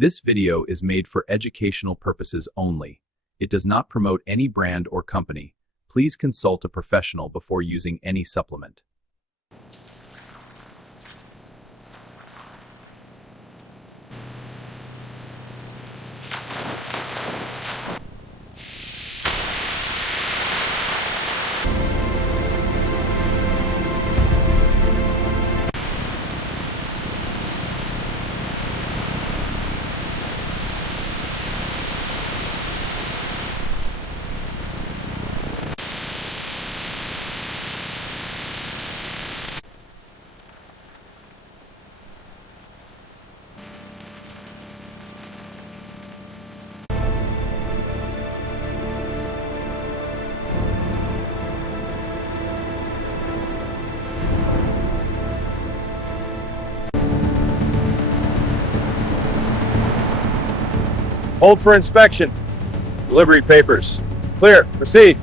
This video is made for educational purposes only. It does not promote any brand or company. Please consult a professional before using any supplement. Hold for inspection. Delivery papers. Clear. Proceed.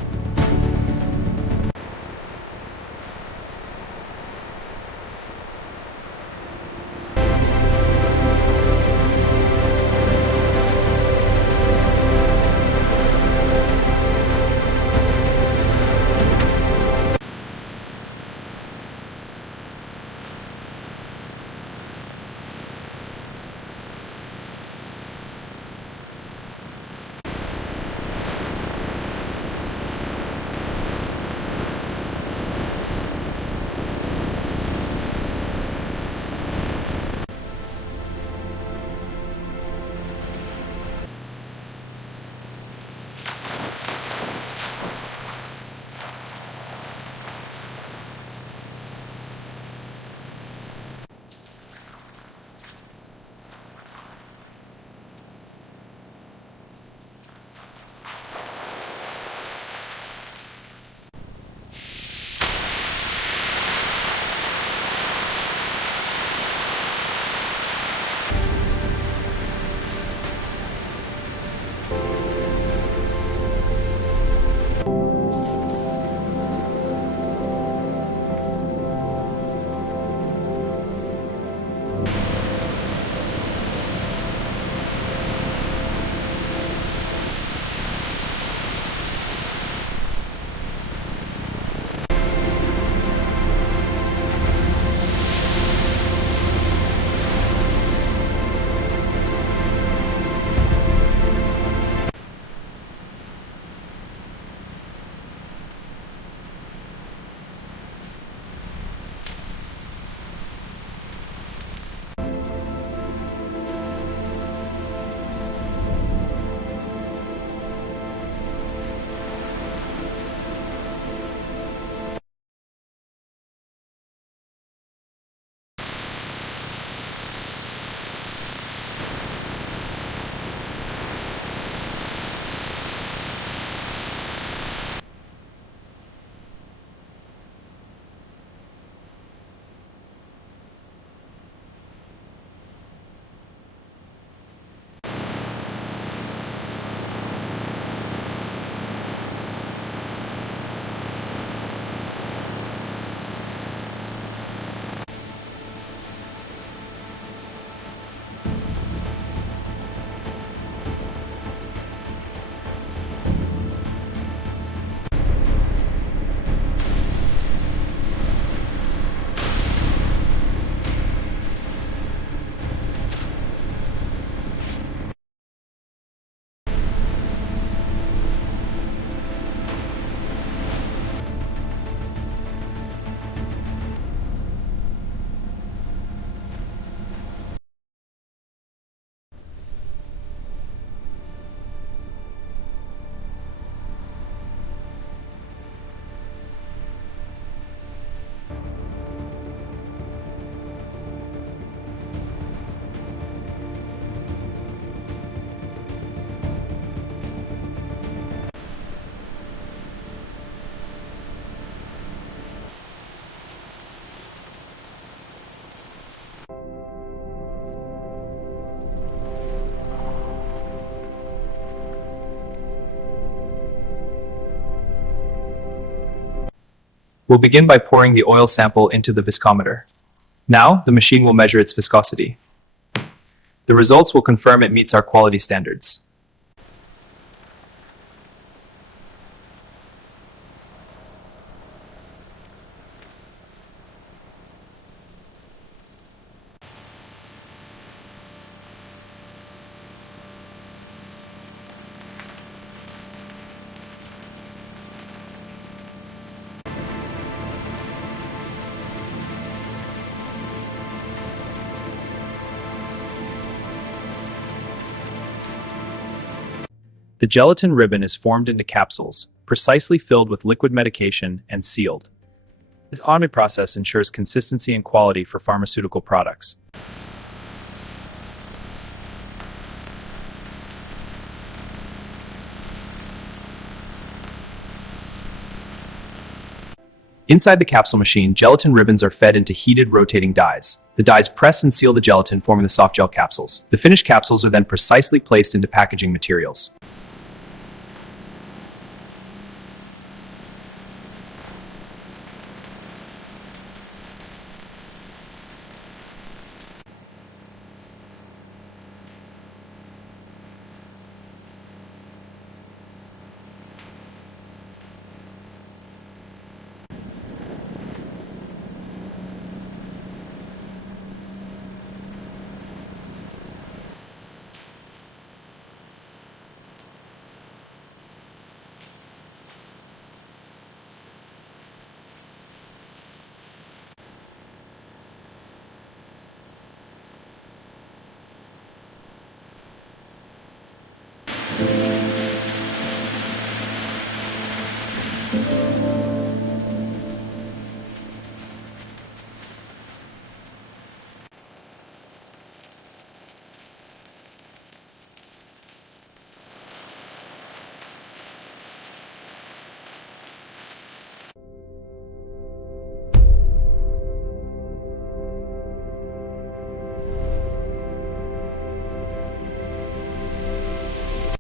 We'll begin by pouring the oil sample into the viscometer. Now, the machine will measure its viscosity. The results will confirm it meets our quality standards. The gelatin ribbon is formed into capsules, precisely filled with liquid medication and sealed. This automated process ensures consistency and quality for pharmaceutical products. Inside the capsule machine, gelatin ribbons are fed into heated rotating dies. The dies press and seal the gelatin, forming the soft gel capsules. The finished capsules are then precisely placed into packaging materials.